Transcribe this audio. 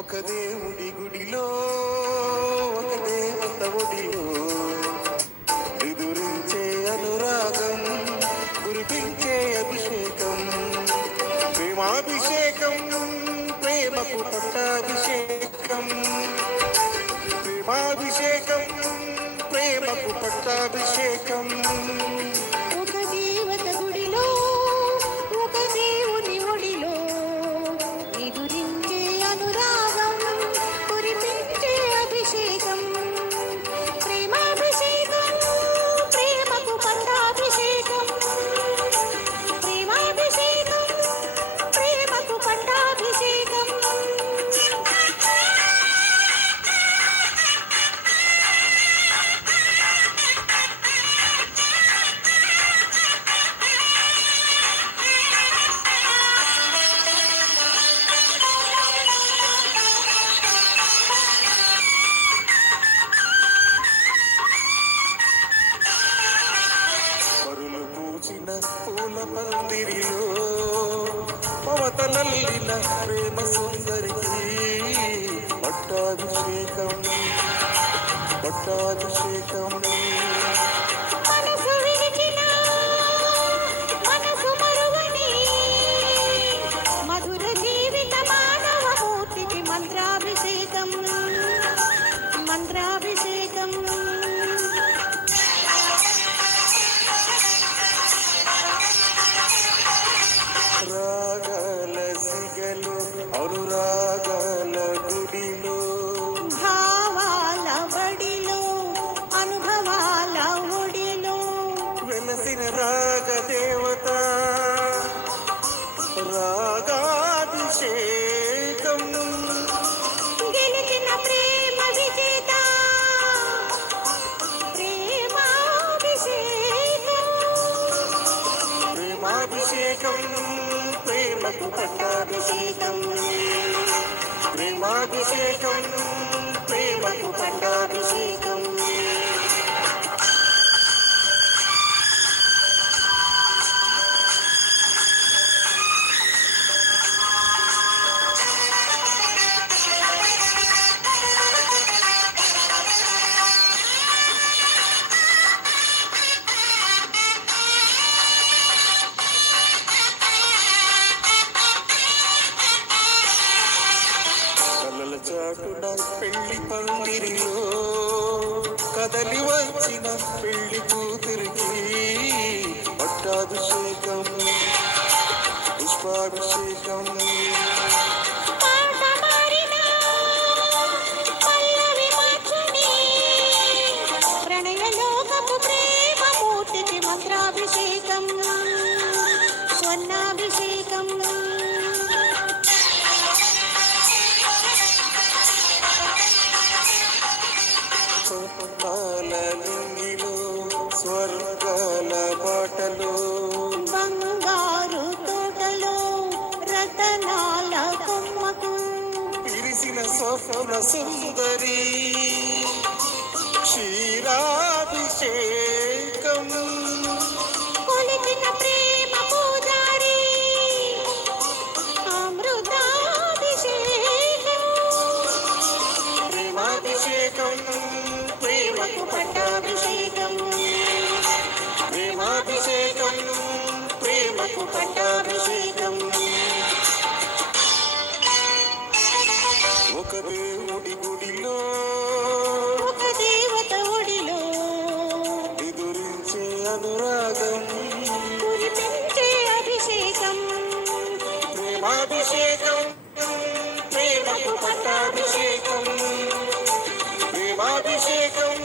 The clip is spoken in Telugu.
ఒక దేవుడి గుడిలో ఒక దేవత ఒడిలో ఎదురించే అనురాగం కురిపించే అభిషేకం ప్రేమాభిషేకం ప్రేమకు పట్టాభిషేకం ప్రేమాభిషేకం ప్రేమకు పట్టాభిషేకం పూల పందిరిలో మమతలల్లిన ప్రేమ సుందరికి పట్టాభిషేకం పట్టాభిషేకం మధుర జీవిత మానవమూర్తికి మంత్రాభిషేకం మంత్రాభిషేకం అనురాగాల గుడిలో భావాల బడిలో అనుభవాల ఒడిలో వెలసిన రాగ దేవత రాగాభిషేకం గెలిచిన ప్రేమ విజేత ప్రేమాభిషేకం ప్రేమాభిషేకం ప్రేమకు పట్టాభిషేకం ప్రేమాభిషేకం ప్రేమకు పట్టాభిషేకం చాటున పెళ్లి పందిరిలో కదలి వచ్చిన పెళ్లి కూతురికి పట్టాభిషేకం పుష్పాభిషేకం ప్రణయలోకపు ప్రేమమూర్తికి మంత్రాభిషేకం స్వర్ణాభిషేకం లింగిలో స్వర్గాల బాటలో బంగారు తోటలో రతనాల కొమ్మకు విరిసిన స్వప్న సుందరి క్షీరాభిషేకం కొలిచిన ప్రేమ పూజారి అమృతాభిషేకం ప్రేమాభిషేకం ప్రేమకు పట్టాభిషేకం ప్రేమాభిషేకం ప్రేమకు పట్టాభిషేకం ఒక దేవుడి గుడిలో ఒక దేవత ఒడిలో ఎదురించే అనురాగం కురిపించే అభిషేకం ప్రేమాభిషేకం ప్రేమకు పట్టాభిషేకం ప్రేమాభిషేకం